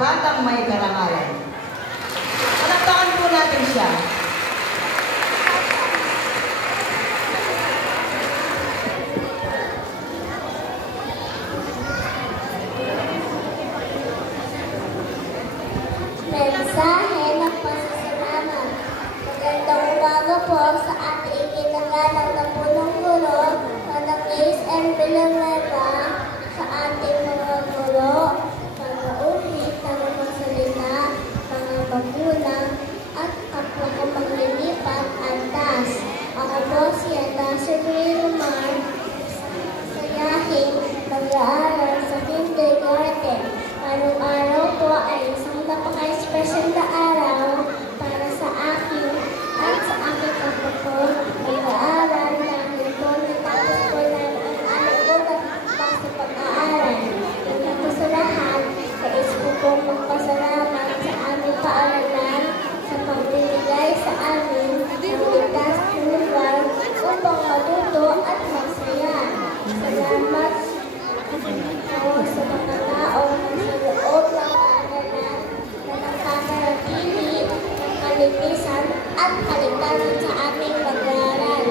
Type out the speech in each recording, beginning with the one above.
Batang May Karangalan. Palakpakan po natin siya. Mensahe ng pasasalamat. Magandang umaga po sa ating ikinagalang na punong-guro, Manang Grace and Villanueva, sa ating mga guro, mga ulit na magsalita, mga magulang, at kapwa ko maglilipat antas. Ako po si Antasio Villamar, sayahing mag-aaral sa kindergarten. Araw-araw po ay isang napaka-special na araw para sa akin at sa aking kapwa ko mag-aaral dahil po natapos po namin ang alam ko para sa pag-aaral. Ito sa lahat, nais ko pong magpasalamat sa aming paaralan sa pagbibigay sa amin ng ligtas na lugar upang matuto at magsaya. Salamat po sa mga taong nasa loob ng paaralan na nagpapanatili ng kalinisan at kaligtasan sa aming pag-aaral.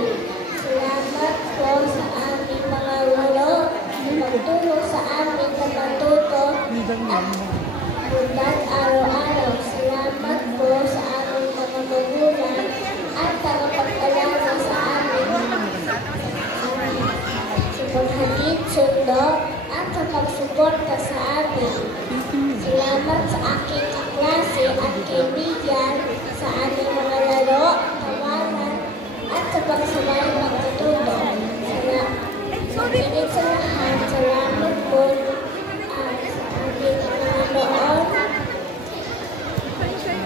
Salamat po sa aming mga guro na magtulong sa amin na matuto at bundan araw-araw. Salamat po sa aming mga magulang at tagapag-alaga sa amin sa paghatid, sundo, at sa pagsuporta sa amin. Salamat sa aking kaklase at kaibigan sa aming mga laro, tawanan, at sa pagsabay pagtututo. Higit sa lahat, salamat po sa ating Panginoon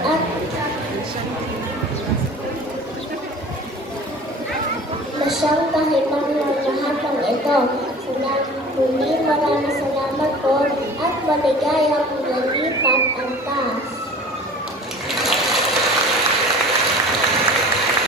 at na siyang kahiman ng lahat ng ito. Muli, maraming salamat po at maligayang